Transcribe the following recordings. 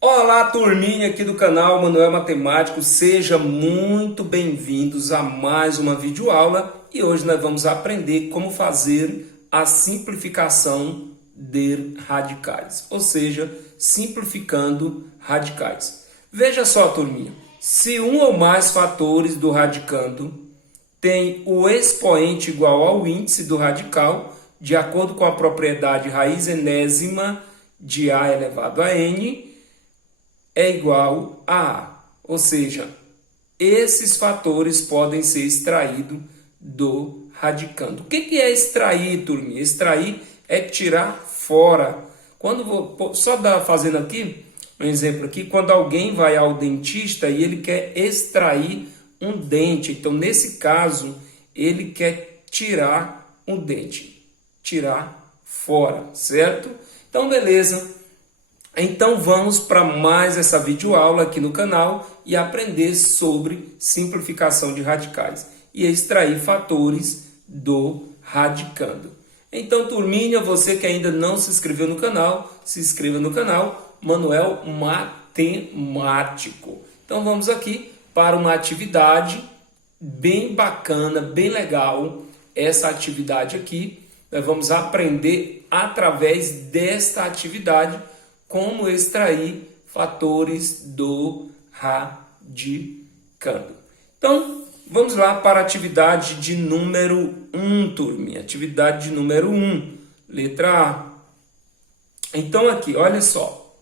Olá, turminha aqui do canal Manuel Matemático, sejam muito bem-vindos a mais uma videoaula e hoje nós vamos aprender como fazer a simplificação de radicais, ou seja, simplificando radicais. Veja só, turminha, se um ou mais fatores do radicando tem o expoente igual ao índice do radical, de acordo com a propriedade raiz enésima de a elevado a n, é igual a A. Ou seja, esses fatores podem ser extraídos do radicando. O que é extrair, turminha? Extrair é tirar fora. Só fazendo aqui um exemplo aqui, quando alguém vai ao dentista e ele quer extrair um dente. Então, nesse caso, ele quer tirar um dente. Tirar fora, certo? Então, beleza. Então vamos para mais essa videoaula aqui no canal e aprender sobre simplificação de radicais e extrair fatores do radicando. Então, turminha, você que ainda não se inscreveu no canal, se inscreva no canal Manuel Matemático. Então vamos aqui para uma atividade bem bacana, bem legal. Essa atividade aqui, nós vamos aprender através desta atividade como extrair fatores do radicando. Então, vamos lá para a atividade de número 1, turminha. Atividade de número 1, letra A. Então, aqui, olha só.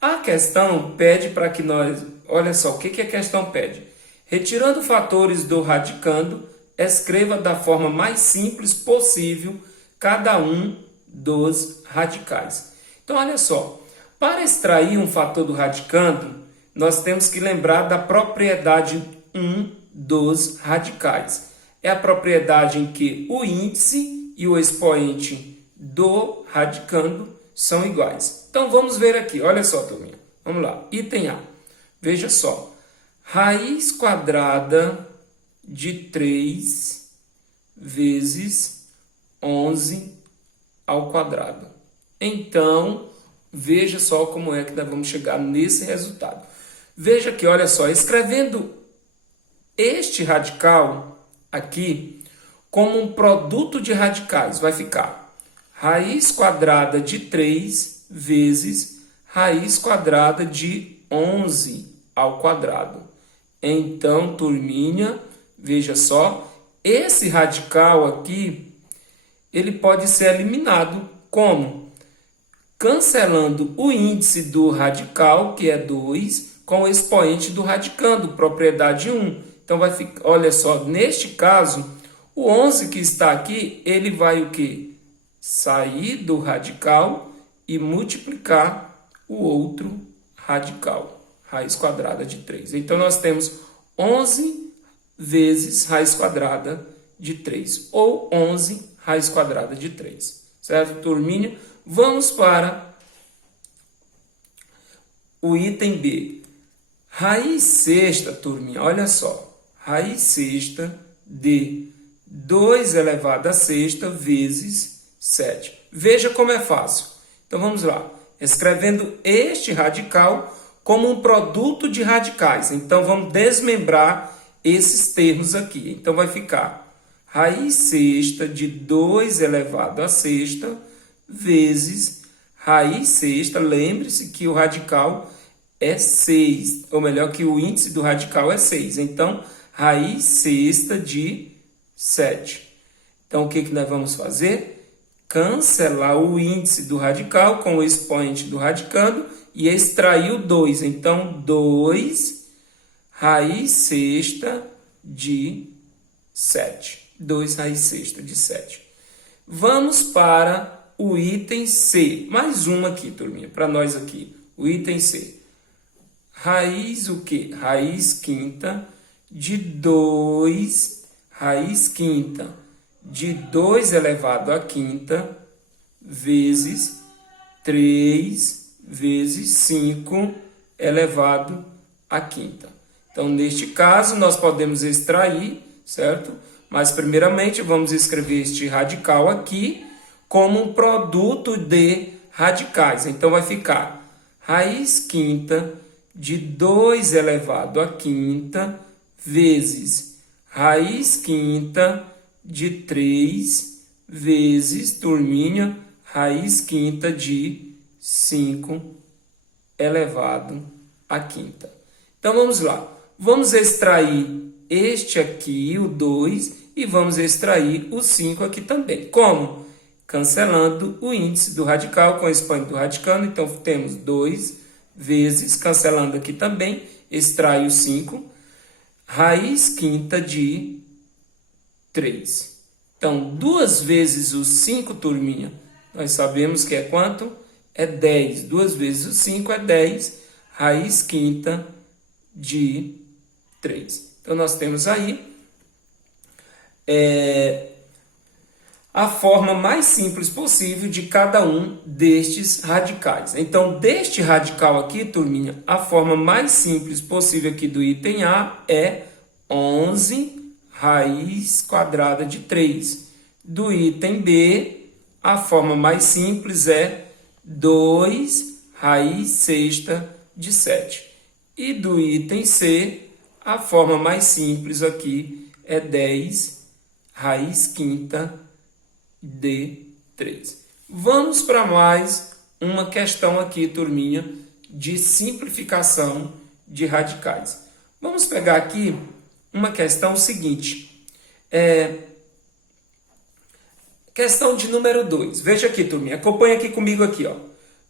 A questão pede para que nós... Olha só, o que a questão pede? Retirando fatores do radicando, escreva da forma mais simples possível cada um dos radicais. Então, olha só. Para extrair um fator do radicando, nós temos que lembrar da propriedade 1 dos radicais. É a propriedade em que o índice e o expoente do radicando são iguais. Então vamos ver aqui, olha só, turminha. Vamos lá, item A. Veja só, raiz quadrada de 3 vezes 11 ao quadrado. Então, veja só como é que nós vamos chegar nesse resultado. Veja aqui, olha só, escrevendo este radical aqui como um produto de radicais, vai ficar raiz quadrada de 3 vezes raiz quadrada de 11 ao quadrado. Então, turminha, veja só, esse radical aqui, ele pode ser eliminado como? Cancelando o índice do radical, que é 2, com o expoente do radicando, propriedade 1. Então, vai ficar, olha só, neste caso, o 11 que está aqui, ele vai o quê? Sair do radical e multiplicar o outro radical, raiz quadrada de 3. Então, nós temos 11 vezes raiz quadrada de 3, ou 11 raiz quadrada de 3. Certo, turminha? Vamos para o item B. Raiz sexta, turminha, olha só. Raiz sexta de 2 elevado a sexta vezes 7. Veja como é fácil. Então vamos lá. Escrevendo este radical como um produto de radicais. Então vamos desmembrar esses termos aqui. Então vai ficar raiz sexta de 2 elevado a sexta vezes raiz sexta, lembre-se que o radical é 6, ou melhor, que o índice do radical é 6. Então, raiz sexta de 7. Então, o que nós vamos fazer? Cancelar o índice do radical com o expoente do radicando e extrair o 2. Então, 2 raiz sexta de 7. 2 raiz sexta de 7. Vamos para o item C. Mais uma aqui, turminha, para nós aqui. O item C. Raiz o quê? Raiz quinta de 2, raiz quinta de 2 elevado a quinta vezes 3 vezes 5 elevado a quinta. Então, neste caso, nós podemos extrair, certo? Mas, primeiramente, vamos escrever este radical aqui como um produto de radicais. Então, vai ficar raiz quinta de 2 elevado à quinta vezes raiz quinta de 3 vezes, turminha, raiz quinta de 5 elevado à quinta. Então, vamos lá. Vamos extrair este aqui, o 2, e vamos extrair o 5 aqui também. Como? Cancelando o índice do radical com o expoente do radicando. Então, temos 2 vezes, cancelando aqui também, extrai o 5, raiz quinta de 3. Então, 2 vezes o 5, turminha, nós sabemos que é quanto? É 10. 2 vezes o 5 é 10, raiz quinta de 3. Então, nós temos aí a forma mais simples possível de cada um destes radicais. Então, deste radical aqui, turminha, a forma mais simples possível aqui do item A é 11 raiz quadrada de 3. Do item B, a forma mais simples é 2 raiz sexta de 7. E do item C, a forma mais simples aqui é 10 raiz quinta de 3. Vamos para mais uma questão aqui, turminha, de simplificação de radicais. Vamos pegar aqui uma questão seguinte. Questão de número 2. Veja aqui, turminha. Acompanha aqui comigo aqui, ó.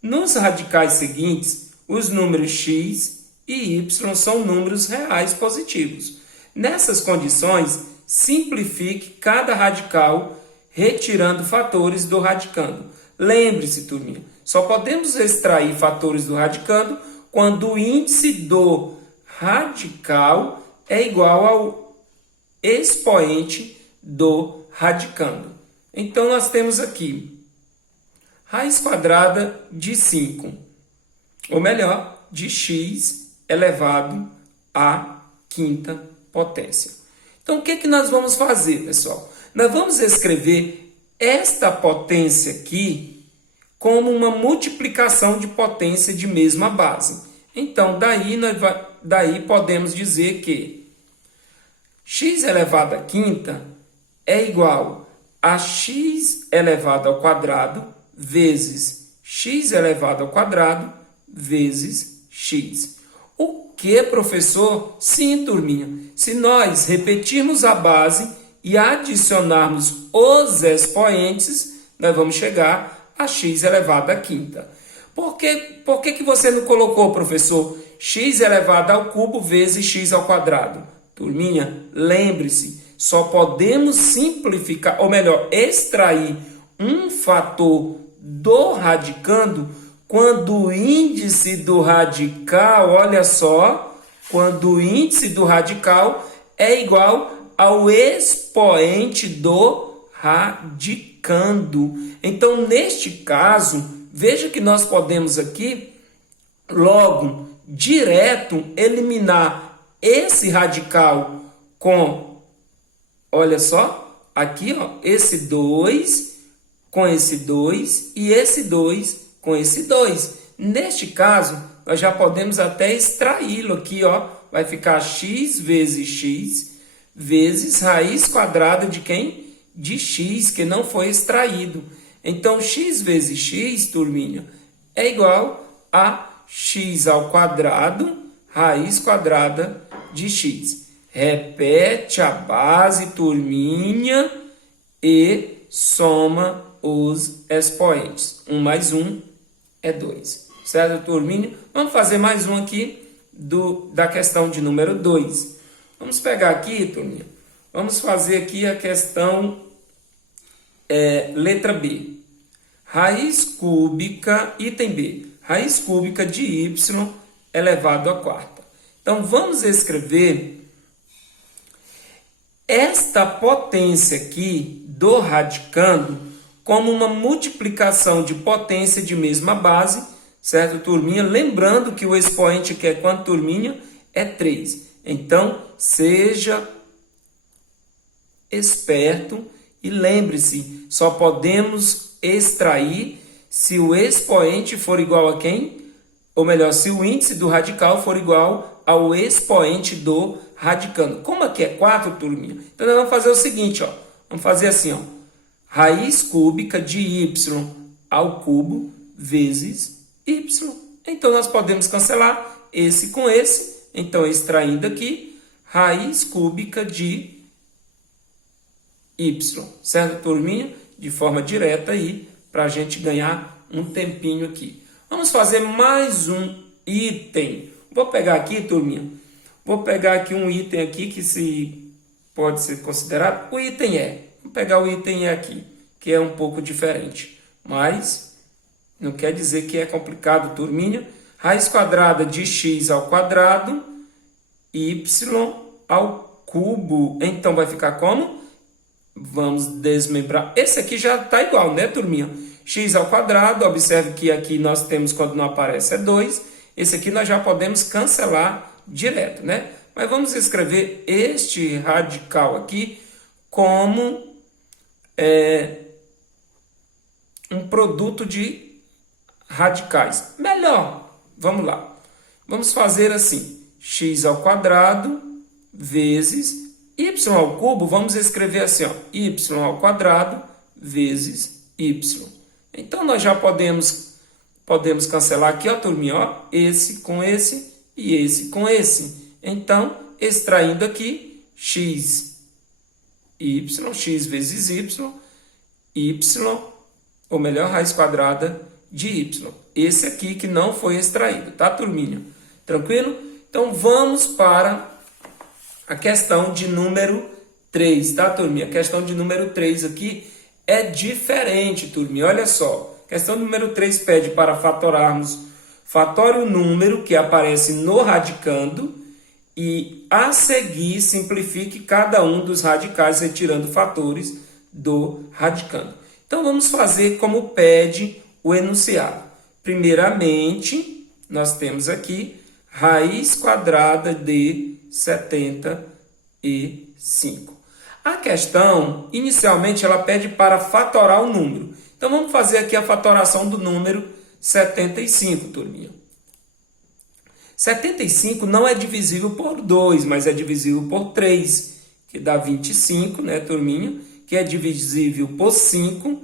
Nos radicais seguintes, os números x e y são números reais positivos. Nessas condições, simplifique cada radical retirando fatores do radicando. Lembre-se, turminha, só podemos extrair fatores do radicando quando o índice do radical é igual ao expoente do radicando. Então, nós temos aqui raiz quadrada de 5, ou melhor, de x elevado à quinta potência. Então, o que nós vamos fazer, pessoal? Nós vamos escrever esta potência aqui como uma multiplicação de potência de mesma base. Então, daí podemos dizer que x elevado à quinta é igual a x elevado ao quadrado vezes x elevado ao quadrado vezes x. O que, professor? Sim, turminha. Se nós repetirmos a base e adicionarmos os expoentes, nós vamos chegar a x elevado à quinta. Por que você não colocou, professor, x elevado ao cubo vezes x ao quadrado? Turminha, lembre-se, só podemos simplificar, ou melhor, extrair um fator do radicando quando o índice do radical, olha só, quando o índice do radical é igual ao expoente do radicando. Então, neste caso, veja que nós podemos aqui, logo, direto, eliminar esse radical com, olha só, aqui, ó, esse 2 com esse 2 e esse 2 com esse 2. Neste caso, nós já podemos até extraí-lo aqui, ó, vai ficar x vezes raiz quadrada de quem? De x, que não foi extraído. Então, x vezes x, turminha, é igual a x ao quadrado, raiz quadrada de x. Repete a base, turminha, e soma os expoentes. 1 mais 1 é 2. Certo, turminha? Vamos fazer mais um aqui da questão de número 2. Vamos pegar aqui, turminha. Vamos fazer aqui a questão letra B. Raiz cúbica, item B. Raiz cúbica de y elevado à quarta. Então, vamos escrever esta potência aqui do radicando como uma multiplicação de potência de mesma base, certo, turminha? Lembrando que o expoente aqui é quanto, turminha? É 3. Então, seja esperto e lembre-se, só podemos extrair se o expoente for igual a quem? ou melhor, se o índice do radical for igual ao expoente do radicando. Como aqui é 4, turminha, então nós vamos fazer o seguinte, ó. Vamos fazer assim, ó. Raiz cúbica de y ao cubo vezes y. Então, nós podemos cancelar esse com esse. Então, extraindo aqui, raiz cúbica de y. Certo, turminha? De forma direta aí, para a gente ganhar um tempinho aqui. Vamos fazer mais um item. Vou pegar aqui, turminha. Vou pegar aqui um item aqui que pode ser considerado. O item E. Vou pegar o item E aqui, que é um pouco diferente. Mas não quer dizer que é complicado, turminha. Raiz quadrada de x ao quadrado, y ao cubo. Então, vai ficar como? Vamos desmembrar. Esse aqui já está igual, né, turminha? X ao quadrado, observe que aqui nós temos, quando não aparece, é 2. Esse aqui nós já podemos cancelar direto, né? Mas vamos escrever este radical aqui como um produto de radicais. Melhor, vamos lá. Vamos fazer assim, x ao quadrado vezes y ao cubo, vamos escrever assim, ó, y ao quadrado vezes y. Então, nós já podemos cancelar aqui, ó, turminha, ó, esse com esse e esse com esse. Então, extraindo aqui, x vezes y, ou melhor, raiz quadrada de y. Esse aqui que não foi extraído, tá, turminha? Tranquilo? Então, vamos para a questão de número 3, tá, turminha? A questão de número 3 aqui é diferente, turminha. Olha só, questão número 3 pede para fatorarmos, fatore o número que aparece no radicando e, a seguir, simplifique cada um dos radicais retirando fatores do radicando. Então, vamos fazer como pede o enunciado. Primeiramente, nós temos aqui raiz quadrada de 75. A questão, inicialmente, ela pede para fatorar o número. Então, vamos fazer aqui a fatoração do número 75, turminha. 75 não é divisível por 2, mas é divisível por 3, que dá 25, né, turminha? Que é divisível por 5,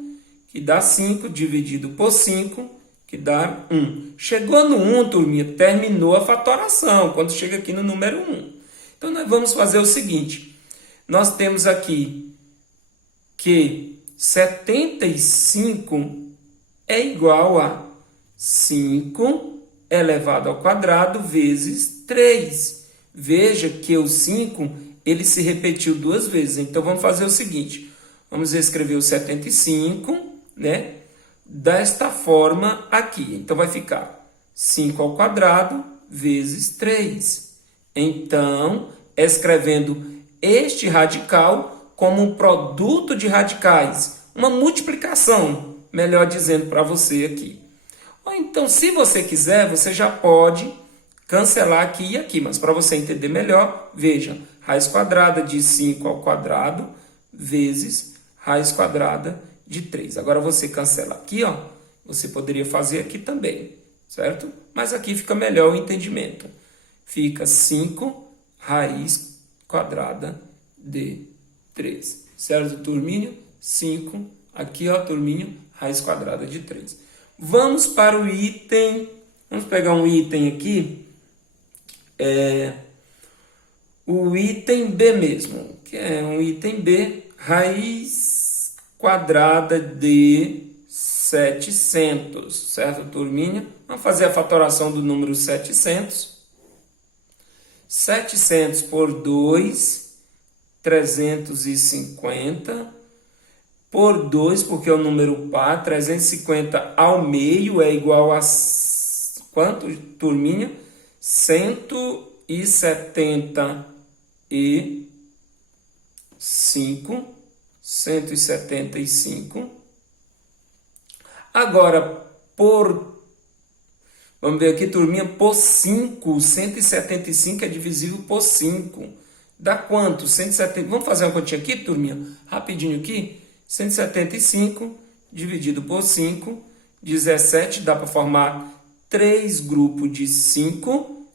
que dá 5, dividido por 5, que dá 1. Chegou no 1, turminha, terminou a fatoração, quando chega aqui no número 1. Então, nós vamos fazer o seguinte. Nós temos aqui que 75 é igual a 5 elevado ao quadrado vezes 3. Veja que o 5, ele se repetiu 2 vezes. Então, vamos fazer o seguinte. Vamos escrever o 75, né? Desta forma aqui. Então, vai ficar 5 ao quadrado vezes 3. Então, escrevendo este radical como um produto de radicais, uma multiplicação, melhor dizendo para você aqui. Ou então, se você quiser, você já pode cancelar aqui e aqui, mas para você entender melhor, veja, raiz quadrada de 5 ao quadrado vezes raiz quadrada de 3. Agora, você cancela aqui, ó, você poderia fazer aqui também, certo? Mas aqui fica melhor o entendimento. Fica 5 raiz quadrada de 3. Certo, turminha? 5. Aqui, ó, turminha, raiz quadrada de 3. Vamos para o item. Vamos pegar um item aqui. O item B mesmo. Que é um item B. Raiz quadrada de 700. Certo, turminha? Vamos fazer a fatoração do número 700. 700 por 2, 350. Por 2, porque é o número par, 350 ao meio é igual a quanto, turminha? 175. Agora, vamos ver aqui, turminha, por 5, 175 é divisível por 5. Dá quanto? 170. Vamos fazer uma continha aqui, turminha? Rapidinho aqui. 175 dividido por 5, 17, dá para formar 3 grupos de 5,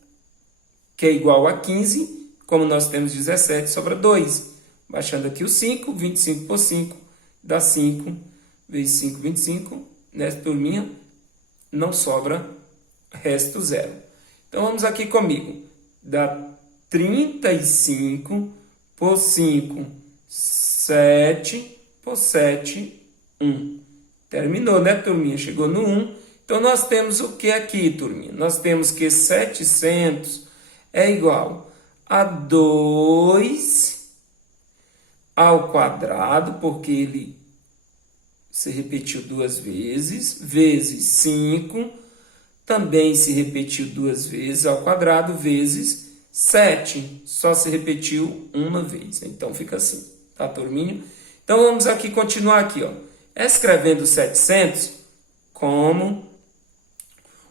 que é igual a 15. Como nós temos 17, sobra 2. Baixando aqui o 5, 25 por 5, dá 5 vezes 5, 25. Nessa turminha, não sobra resto zero. Então, vamos aqui comigo. Dá 35 por 5, 7 por 7, 1. Terminou, né, turminha? Chegou no 1. Então, nós temos o que aqui, turminha? Nós temos que 700 é igual a 2 ao quadrado, porque ele se repetiu 2 vezes, vezes 5, também se repetiu 2 vezes ao quadrado, vezes 7, só se repetiu uma vez. Então, fica assim, tá, turminha? Então, vamos aqui continuar aqui, ó. Escrevendo 700 como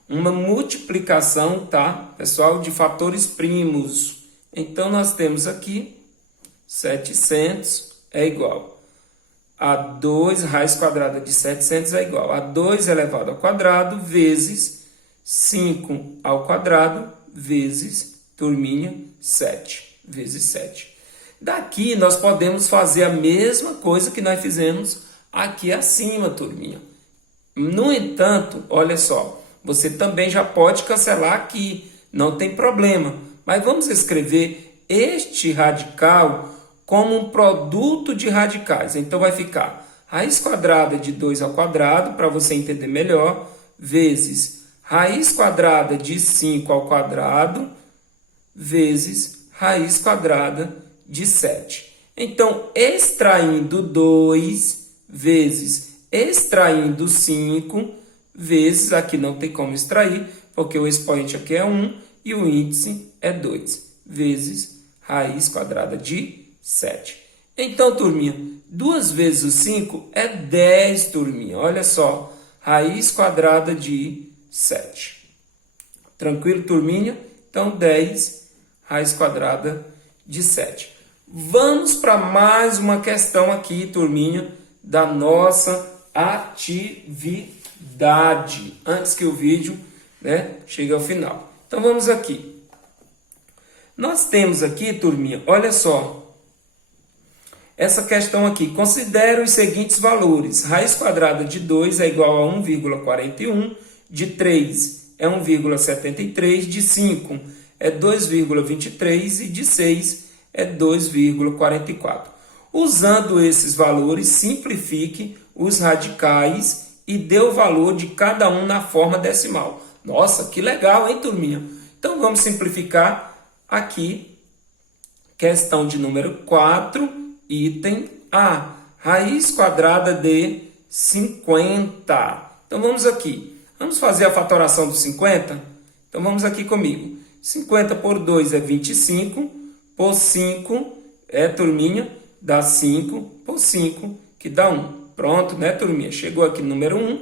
uma multiplicação, tá, pessoal, de fatores primos. Então, nós temos aqui 700 é igual a 2, raiz quadrada de 700 é igual a 2 elevado ao quadrado vezes 5 ao quadrado vezes, turminha, 7, vezes 7. Daqui nós podemos fazer a mesma coisa que nós fizemos aqui acima, turminha. No entanto, olha só, você também já pode cancelar aqui, não tem problema. Mas vamos escrever este radical como um produto de radicais. Então, vai ficar raiz quadrada de 2 ao quadrado, para você entender melhor, vezes raiz quadrada de 5 ao quadrado, vezes raiz quadrada de 7. Então, extraindo 2 vezes extraindo 5 vezes, aqui não tem como extrair, porque o expoente aqui é 1 e o índice é 2, vezes raiz quadrada de 7. Então, turminha, 2 vezes o 5 é 10, turminha. Olha só, raiz quadrada de 7. Tranquilo, turminha? Então, 10 raiz quadrada de 7. Vamos para mais uma questão aqui, turminha, da nossa atividade, antes que o vídeo, né, chegue ao final. Então, vamos aqui. Nós temos aqui, turminha, olha só, essa questão aqui. Considere os seguintes valores. Raiz quadrada de 2 é igual a 1,41, de 3 é 1,73, de 5 é 2,23 e de 6 é 2,44. Usando esses valores, simplifique os radicais e dê o valor de cada um na forma decimal. Nossa, que legal, hein, turminha? Então, vamos simplificar aqui. Questão de número 4, item A. Raiz quadrada de 50. Então, vamos aqui. Vamos fazer a fatoração do 50? Então, vamos aqui comigo. 50 por 2 é 25, por 5 é, turminha, dá 5, por 5, que dá 1. Pronto, né, turminha? Chegou aqui no número 1,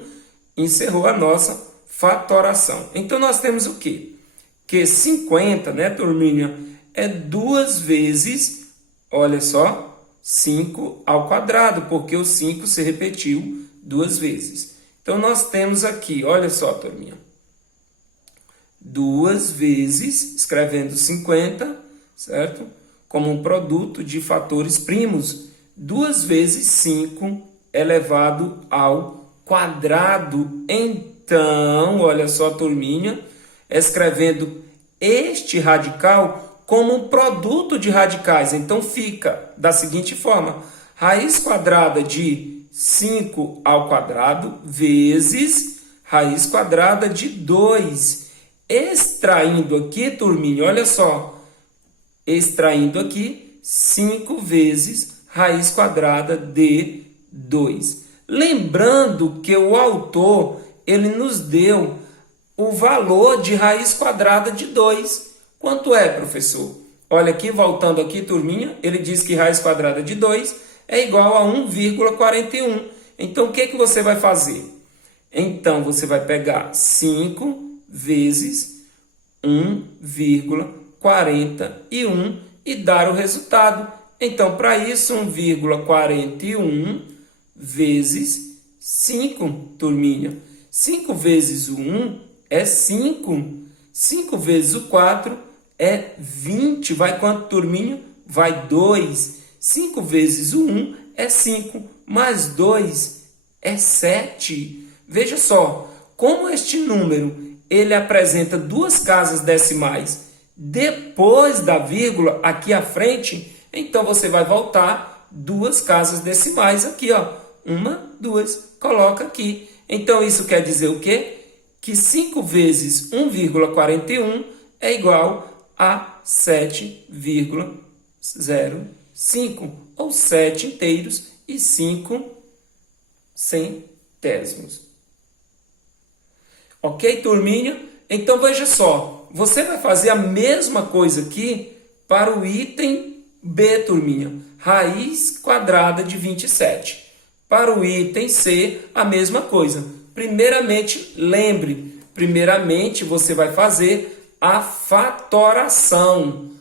encerrou a nossa fatoração. Então, nós temos o quê? Que 50, né, turminha, é 2 vezes, olha só, 5 ao quadrado, porque o 5 se repetiu 2 vezes. Então, nós temos aqui, olha só, turminha, 2 vezes, escrevendo 50, certo? Como um produto de fatores primos, 2 vezes 5 elevado ao quadrado. Então, olha só, turminha, escrevendo este radical como um produto de radicais. Então, fica da seguinte forma: raiz quadrada de 5 ao quadrado vezes raiz quadrada de 2. Extraindo aqui, turminha, olha só, extraindo aqui 5 vezes raiz quadrada de 2. Lembrando que o autor, ele nos deu o valor de raiz quadrada de 2. Quanto é, professor? Olha aqui, voltando aqui, turminha, ele diz que raiz quadrada de 2 é igual a 1,41. Então, o que você vai fazer? Então, você vai pegar 5 vezes 1,41 e dar o resultado. Então, para isso, 1,41 vezes 5, turminha. 5 vezes o 1 é 5. 5 vezes o 4 é 20. Vai quanto, turminha? Vai 2. 5 vezes o 1 é 5. Mais 2 é 7. Veja só, como este número ele apresenta duas casas decimais depois da vírgula aqui à frente, então você vai voltar duas casas decimais aqui, ó. 1, 2, coloca aqui. Então isso quer dizer o quê? Que 5 vezes 1,41 é igual a 7,05, ou 7 inteiros e 5 centésimos. Ok, turminha? Então veja só, você vai fazer a mesma coisa aqui para o item B, turminha. Raiz quadrada de 27. Para o item C, a mesma coisa. Primeiramente, lembre, você vai fazer a fatoração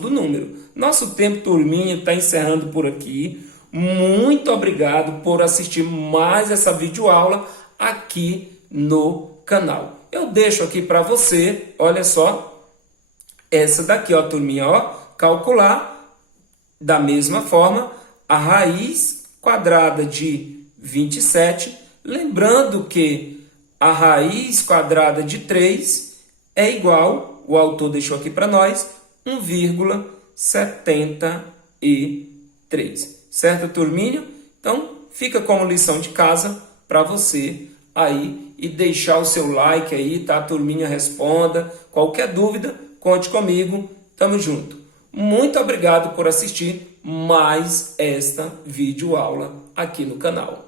do número. Nosso tempo, turminha, está encerrando por aqui. Muito obrigado por assistir mais essa videoaula aqui no canal. Eu deixo aqui para você, olha só, essa daqui, ó, turminha, ó, calcular da mesma forma a raiz quadrada de 27, lembrando que a raiz quadrada de 3 é igual, o autor deixou aqui para nós, 1,73. Certo, turminha? Então, fica como lição de casa para você aí e deixar o seu like aí, tá? Turminha, responda. Qualquer dúvida, conte comigo. Tamo junto. Muito obrigado por assistir mais esta videoaula aqui no canal.